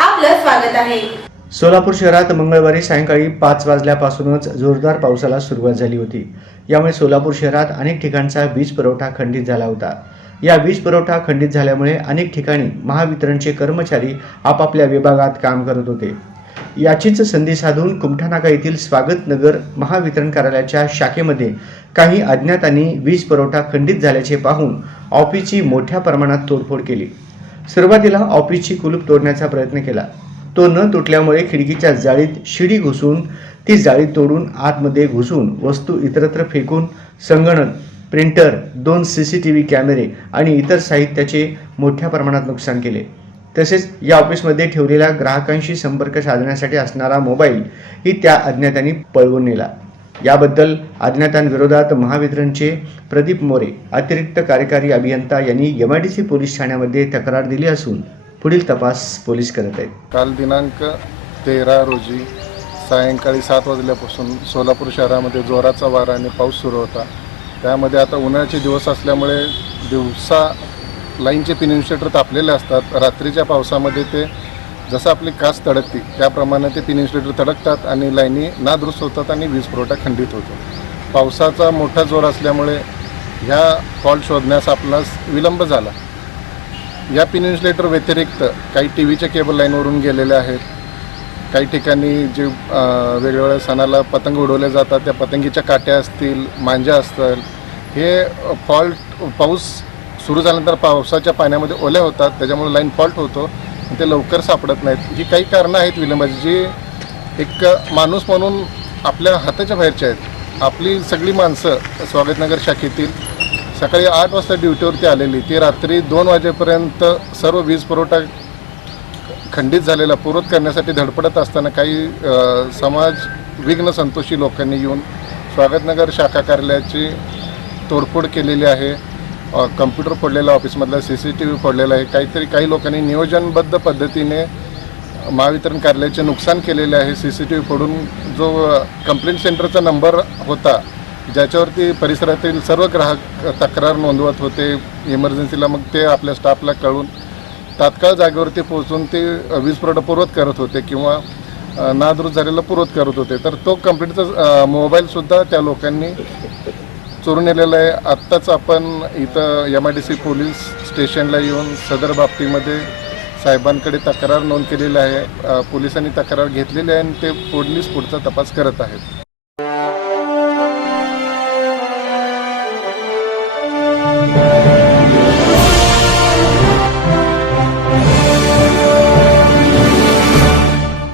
आपलं स्वागत आहे. सोलापूर शहरात मंगळवारी सायंकाळी पाच वाजल्यापासूनच जोरदार पावसाला सुरुवात झाली होती. यामुळे सोलापूर शहरात अनेक ठिकाणचा वीज पुरवठा खंडित झाला होता. या वीज पुरवठा खंडित झाल्यामुळे अनेक ठिकाणी महावितरणचे कर्मचारी आपापल्या विभागात काम करत होते. याचीच संधी साधून कुमठानाका येथील स्वागत नगर महावितरण कार्यालयाच्या शाखेमध्ये काही अज्ञातांनी वीज पुरवठा खंडित झाल्याचे पाहून ऑफिसची मोठ्या प्रमाणात तोडफोड केली. सुरुवातीला ऑफिसची कुलूप तोडण्याचा प्रयत्न केला. तो न तुटल्यामुळे खिडकीच्या जाळीत शिडी घुसून ती जाळी तोडून आतमध्ये घुसून वस्तू इतरत्र फेकून संगणक प्रिंटर दोन सी सी टी व्ही कॅमेरे आणि इतर साहित्याचे मोठ्या प्रमाणात नुकसान केले. तसेच या ऑफिसमध्ये ठेवलेला ग्राहकांशी संपर्क साधण्यासाठी असणारा मोबाईल ही त्या अज्ञातांनी पळवून नेला. याबद्दल अज्ञातांविरोधात महावितरणचे प्रदीप मोरे अतिरिक्त कार्यकारी अभियंता यांनी M I D C police ठाण्यामध्ये तक्रार दिली असून पुढील तपास पोलीस करत आहेत. काल दिनांक तेरा रोजी सायंकाळी सात वाजल्यापासून सोलापूर शहरामध्ये जोराचा वारा आणि पाऊस सुरू होता. त्यामध्ये आता उन्हाळ्याचे दिवस असल्यामुळे दिवसा लाईनचे पिन तापलेले असतात. रात्रीच्या पावसामध्ये ते जसं आपली कास तडकते त्याप्रमाणे ते पिन इन्स्युलेटर तडकतात आणि लाईनी नादुरुस्त होतात आणि वीज पुरवठा खंडित होतो. पावसाचा मोठा जोर असल्यामुळे ह्या फॉल्ट शोधण्यास आपला विलंब झाला. या पिन इन्सुलेटर व्यतिरिक्त काही टी व्हीच्या केबल लाईनवरून गेलेल्या आहेत. काही ठिकाणी जे वेगवेगळ्या सणाला पतंग उडवले जातात त्या पतंगीच्या काट्या असतील मांजा असतील हे फॉल्ट पाऊस सुरू झाल्यानंतर पावसाच्या पाण्यामध्ये ओल्या होतात त्याच्यामुळे लाईन फॉल्ट होतो. ते लवकर सापडत नाहीत. जी काही कारणं आहेत विलंबाची जी एक माणूस म्हणून आपल्या हाताच्या बाहेरच्या आहेत. आपली सगळी माणसं स्वागतनगर शाखेतील सकाळी आठ वाजता ड्युटीवरती आलेली ती रात्री दोन वाजेपर्यंत सर्व वीज पुरवठा खंडित झालेला पुरत करण्यासाठी धडपडत असताना काही समाज विघ्न संतोषी लोकांनी येऊन स्वागतनगर शाखा कार्यालयाची तोडफोड केलेली आहे. कम्प्युटर फोडलेला ऑफिसमधला सी सी टी व्ही फोडलेला आहे. काहीतरी काही लोकांनी नियोजनबद्ध पद्धतीने महावितरण कार्यालयाचे नुकसान केलेले आहे. सी सी टी व्ही फोडून जो कंप्लेंट सेंटरचा नंबर होता ज्याच्यावरती परिसरातील सर्व ग्राहक तक्रार नोंदवत होते. इमर्जन्सीला मग ते आपल्या स्टाफला कळून तात्काळ जागेवरती पोहोचून ते वीज पुरवठा पूर्वत करत होते किंवा नादुरुस्त झालेला पूर्वत करत होते. तर तो कंप्लेंटचा मोबाईलसुद्धा त्या लोकांनी चोरून नेलेलं आहे आत्ताच आपण इथं M I D C police स्टेशनला येऊन सदर बाबतीमध्ये साहेबांकडे तक्रार नोंद केलेली आहे पोलिसांनी तक्रार घेतलेली आहे आणि ते पोलीस पुढचा तपास करत आहेत